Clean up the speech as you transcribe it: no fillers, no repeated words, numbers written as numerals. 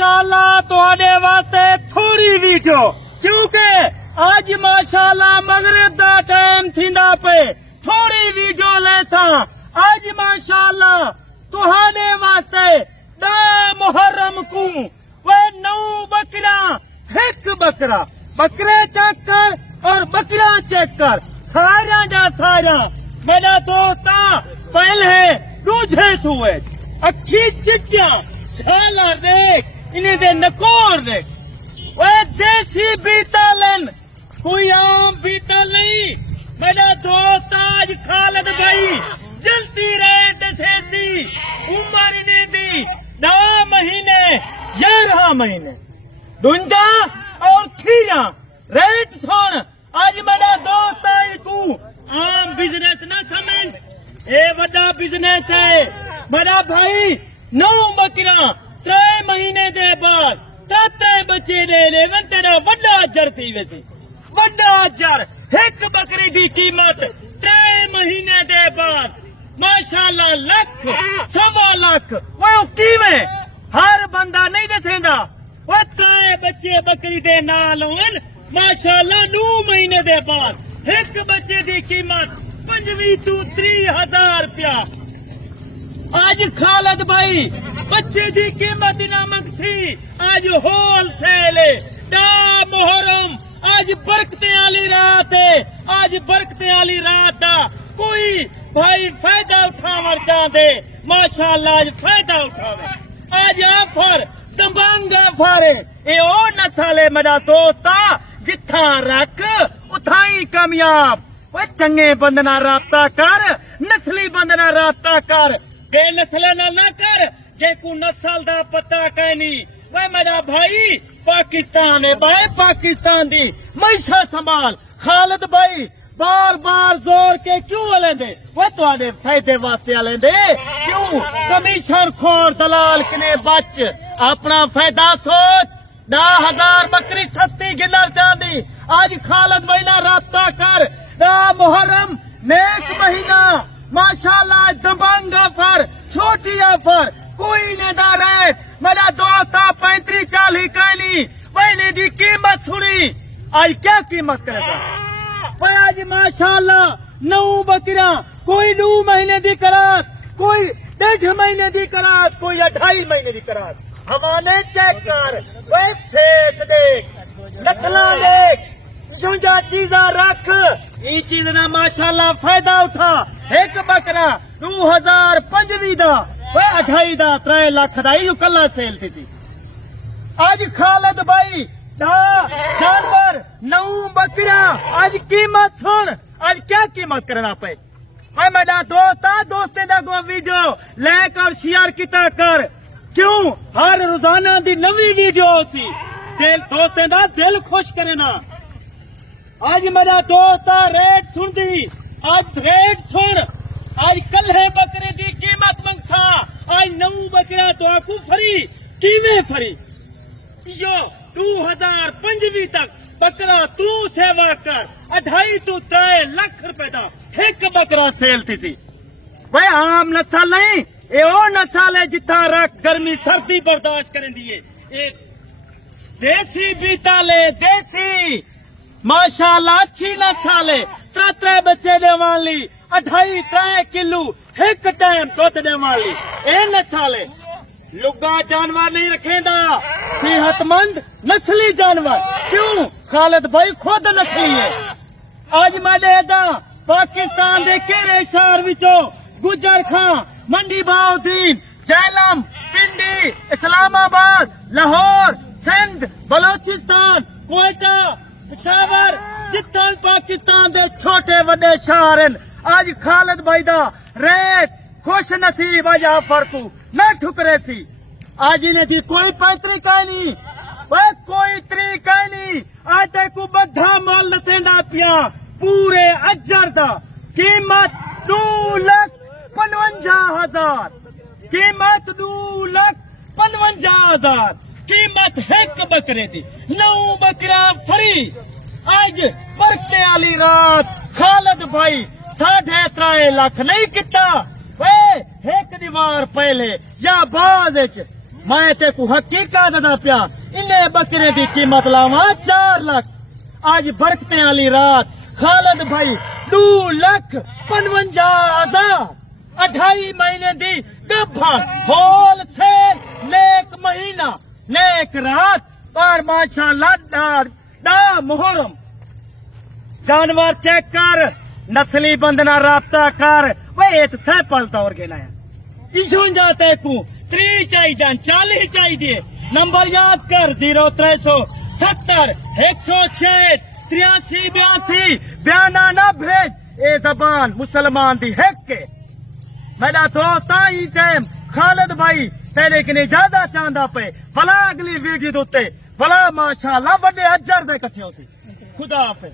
माशाल्लाह तुहाडे वास्ते थोड़ी वीडियो क्योंकि आज माशाल्लाह मगरिब दा टाइम थींदा पे थोड़ी वीडियो लेसा आज माशाल्लाह तुहाडे वास्ते 10 मुहर्रम को वे 9 बकरा एक बकरा बकरे चेक कर और बकरा चेक कर सारा जा सारा मेरा दोस्ता पहले दूजे सुए अखी चिट्टिया छाला देख इन्हें दे नकोर देख वे देसी बीतालन कोई आम बीतल नहीं मेरा दोस्त आज खालिद भाई जल्दी रेट देती उम्र ने दी 9 महीने 11 महीने डूंडा और खीरा रेट सुन आज मेरा दोस्त आई तू आम बिजनेस न समझ ए वड्डा बिजनेस है मेरा भाई 9 बकरा 3 महीने दे बाद 3 बच्चे दे लेवन तेरा वड्डा अजर थी वैसे वड्डा अजर एक बकरी की कीमत 3 महीने दे बाद माशाल्लाह लख 1.25 लाख वो कीवे हर बंदा नहीं दसेंदा वो 3 बच्चे बकरी दे नाल होन माशाल्लाह 9 महीने दे बाद एक बच्चे की कीमत 25 to 30,000 रुपया आज खालिद भाई बच्चे की कीमत नामक थी आज होलसेल डा मुहर्रम आज बरकते वाली रात है आज बरकते वाली रात कोई भाई फायदा उठावर चाहते माशाल्लाह आज फायदा उठावे आज ऑफर दबंग ऑफर है ये ओ नस्ल है मेरा दोस्ता जिथा रख उथा ही कामयाब वो चंगे बंदना राबता कर नस्ली बंदना राबता कर बेनस्ल ना कर जे को नस्ल दा पता कहनी वे मेरा भाई पाकिस्तान है भाई पाकिस्तान दी मैशा संभाल खालिद भाई बार बार जोर के क्यों लेंदे वो तुहाडे फायदे वास्ते लेंदे क्यों कमीशन खोर दलाल कने बच अपना फायदा सोच 10,000 बकरी सस्ती गिनर जानी आज खालिद महीना रास्ता कर मुहर्रम नेक महीना माशाल्लाह दबंग ऑफर छोटी ऑफर कोई नेदा रेट मेरा दोस्ता 35-40 कहनी महीने की कीमत सुनी आज क्या कीमत करेगा भाई आज माशाल्लाह 9 बकरा कोई 2 महीने की करात कोई 1.5 महीने की करात कोई 2.5 महीने की करात हमारे चेक कर वे फेस देख नस्ला देख जुंजा चीजा रख ये चीज ना माशाल्लाह फायदा उठा एक बकरा 2025 दा वे 2.5 दा 3 लाख दा यू कला सेल थी आज खालिद भाई जानवर 9 बकरा आज कीमत सुन आज क्या कीमत करना पे मेरा दोस्तें दा को वीडियो लाइक और शेयर किता कर क्यों हर रोजाना दी नवी वीडियो होती दिल दोस्तें दा दिल खुश करे ना आज मेरा दोस्त रेट सुन दी आज रेट सुन आज कल है बकरे की कीमत मंगता आज 9 बकरा तो आकू फरी कीमे फरी यो 2025 तक बकरा तू सेवा कर 2.5 to 3 लाख रुपए का एक बकरा सेल थी भाई आम नस्ल नहीं ये ओ नस्ल है जिथा रख गर्मी सर्दी बर्दाश्त करें दिए देसी बीताले देसी माशाल्लाह अच्छी नस्ल है 3 बच्चे दे वाली 2.5-3 किलो एक टाइम दुध दे वाली ए नस्ल है लुगा जानवर नहीं रखेंदा सेहतमंद नस्ली जानवर क्यों खालिद भाई खुद नस्ली है आज मैं पाकिस्तान के केरे शहर विचों गुजर खां मंडी बहाउद्दीन झेलम पिंडी इस्लामाबाद लाहौर सिंध बलोचिस्तान क्वेटा पेशावर जितने पाकिस्तान के छोटे बड़े शहर आज खालिद भाई दा रेट खुश नसीब आज ऑफर तू न ठुकरे सी आज इन्हें थी कोई तरीका नहीं कोई तरीका नहीं आटे को बधा माल नसेंदा पिया पूरे अजर दा कीमत 2,55,000 कीमत 2,55,000 कीमत एक बकरे की 9 बकरा फरी आज बरकते वाली रात खालिद भाई 3.5 लाख नहीं किता वे एक दीवार पहले या बाद मैं ते को हकीकत दा प्या इन्ने बकरे दी कीमत लावा 4 लाख। आज बरकते वाली रात खालिद भाई 2,55,000 2.5 महीने दी गब्भा होलसेल नेक महीना नेक रात और माशाल्लाह डा मुहर्रम। जानवर चेक कर नस्ली बंदना राब्ता कर वे एक सैपल तौर के लाया इशू जाते को 3 चाहिए 40 चाहिए। नंबर याद कर 0370 106 83 82 बयाना ना भेज ए जबान मुसलमान दी है के मेरा दोस्त ही टाइम खालिद भाई तेरे की ज्यादा चांदा पे भला अगली वीडियो दोते भला माशाल्लाह बड़े अजर दे इकट्ठे होती खुदा हाफिज।